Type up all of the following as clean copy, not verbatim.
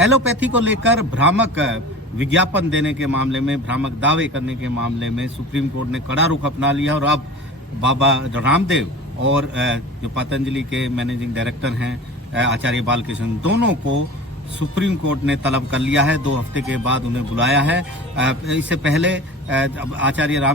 Allopathy को लेकर भ्रामक विज्ञापन देने के मामले में, भ्रामक दावे करने के मामले में सुप्रीम कोर्ट ने कड़ा रुख अपना लिया और अब बाबा रामदेव और जो पतंजलि के मैनेजिंग डायरेक्टर हैं आचार्य बालकृष्ण, दोनों को सुप्रीम कोर्ट ने तलब कर लिया है। 2 हफ्ते के बाद उन्हें बुलाया है। इससे पहले आचार्य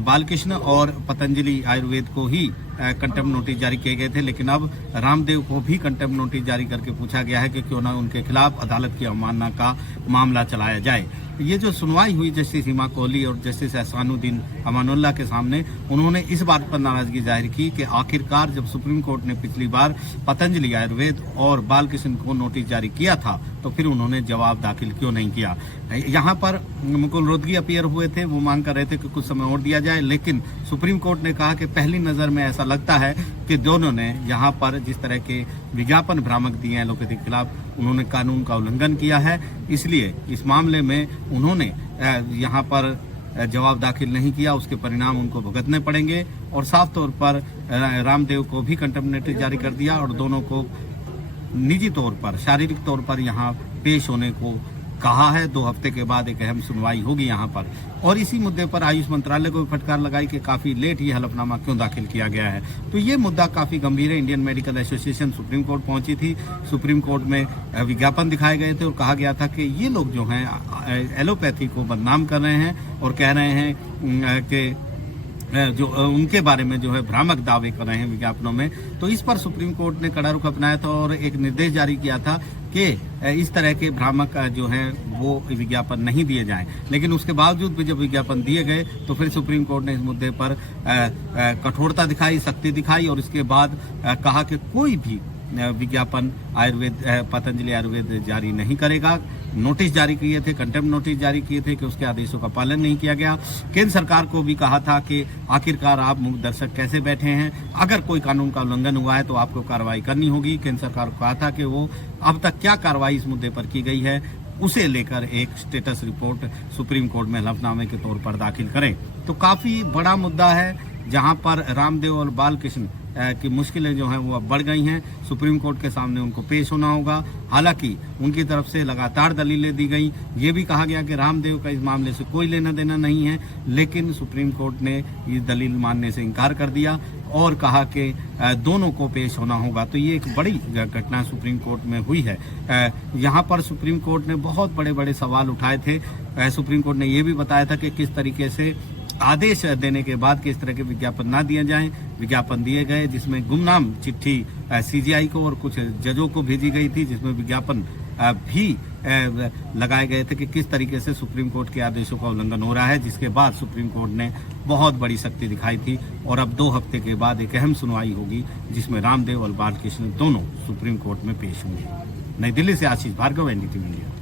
बालकृष्ण और पतंजलि आयुर्वेद को ही कंटेम्प्ट नोटिस जारी किए गए थे, लेकिन अब रामदेव को भी कंटेम्प्ट नोटिस जारी करके पूछा गया है कि क्यों ना उनके खिलाफ अदालत की अवमानना का मामला चलाया जाए। ये जो सुनवाई हुई जस्टिस हिमा कोहली और जस्टिस एहसानुद्दीन अमानुल्लाह के सामने, उन्होंने इस बात पर नाराजगी जाहिर की कि आखिरकार जब सुप्रीम कोर्ट ने पिछली बार पतंजलि आयुर्वेद और बालकृष्ण को नोटिस जारी किया था तो फिर उन्होंने जवाब दाखिल क्यों नहीं किया। यहाँ पर मुकुल रोहतगी अपीयर हुए थे, वो मांग कर रहे थे कि कुछ समय और दिया जाए, लेकिन सुप्रीम कोर्ट ने कहा कि पहली नजर में ऐसा लगता है कि दोनों ने यहाँ पर जिस तरह के विज्ञापन भ्रामक दिए हैं एलोपैथी के खिलाफ, उन्होंने कानून का उल्लंघन किया है। इसलिए इस मामले में उन्होंने यहाँ पर जवाब दाखिल नहीं किया, उसके परिणाम उनको भुगतने पड़ेंगे और साफ तौर पर रामदेव को भी कंटेम्प्ट नोटिस जारी कर दिया और दोनों को निजी तौर पर, शारीरिक तौर पर यहाँ पेश होने को कहा है। 2 हफ्ते के बाद एक अहम सुनवाई होगी यहाँ पर। और इसी मुद्दे पर आयुष मंत्रालय को भी फटकार लगाई कि काफी लेट ये हलफनामा क्यों दाखिल किया गया है। तो ये मुद्दा काफी गंभीर है। Indian medical association supreme court पहुंची थी। सुप्रीम कोर्ट में विज्ञापन दिखाए गए थे और कहा गया था कि ये लोग जो हैं एलोपैथी को बदनाम कर रहे हैं और कह रहे हैं कि जो उनके बारे में जो है भ्रामक दावे कर रहे हैं विज्ञापनों में। तो इस पर सुप्रीम कोर्ट ने कड़ा रुख अपनाया था और एक निर्देश जारी किया था कि इस तरह के भ्रामक जो है वो विज्ञापन नहीं दिए जाएं। लेकिन उसके बावजूद भी जब विज्ञापन दिए गए तो फिर सुप्रीम कोर्ट ने इस मुद्दे पर कठोरता दिखाई, सख्ती दिखाई और इसके बाद कहा कि कोई भी विज्ञापन पतंजलि आयुर्वेद जारी नहीं करेगा। नोटिस जारी किए थे, कंटेम्प्ट नोटिस जारी किए थे कि उसके आदेशों का पालन नहीं किया गया। केंद्र सरकार को भी कहा था कि आखिरकार आप मूक दर्शक कैसे बैठे हैं, अगर कोई कानून का उल्लंघन हुआ है तो आपको कार्रवाई करनी होगी। केंद्र सरकार को कहा था कि वो अब तक क्या कार्रवाई इस मुद्दे पर की गई है उसे लेकर एक स्टेटस रिपोर्ट सुप्रीम कोर्ट में हलफनामे के तौर पर दाखिल करें। तो काफी बड़ा मुद्दा है जहां पर रामदेव और बालकृष्ण की मुश्किलें जो हैं वो अब बढ़ गई हैं। सुप्रीम कोर्ट के सामने उनको पेश होना होगा। हालांकि उनकी तरफ से लगातार दलीलें दी गई। ये भी कहा गया कि रामदेव का इस मामले से कोई लेना देना नहीं है, लेकिन सुप्रीम कोर्ट ने ये दलील मानने से इनकार कर दिया और कहा कि दोनों को पेश होना होगा। तो ये एक बड़ी घटना सुप्रीम कोर्ट में हुई है। यहाँ पर सुप्रीम कोर्ट ने बहुत बड़े बड़े सवाल उठाए थे। सुप्रीम कोर्ट ने ये भी बताया था कि किस तरीके से आदेश देने के बाद किस तरह के विज्ञापन ना दिए जाएं। विज्ञापन दिए गए जिसमें गुमनाम चिट्ठी सीजीआई को और कुछ जजों को भेजी गई थी, जिसमें विज्ञापन भी लगाए गए थे कि किस तरीके से सुप्रीम कोर्ट के आदेशों का उल्लंघन हो रहा है, जिसके बाद सुप्रीम कोर्ट ने बहुत बड़ी सख्ती दिखाई थी। और अब 2 हफ्ते के बाद एक अहम सुनवाई होगी जिसमें रामदेव और बालकृष्ण दोनों सुप्रीम कोर्ट में पेश होंगे। नई दिल्ली से आशीष भार्गव, एनडीटीवी इंडिया।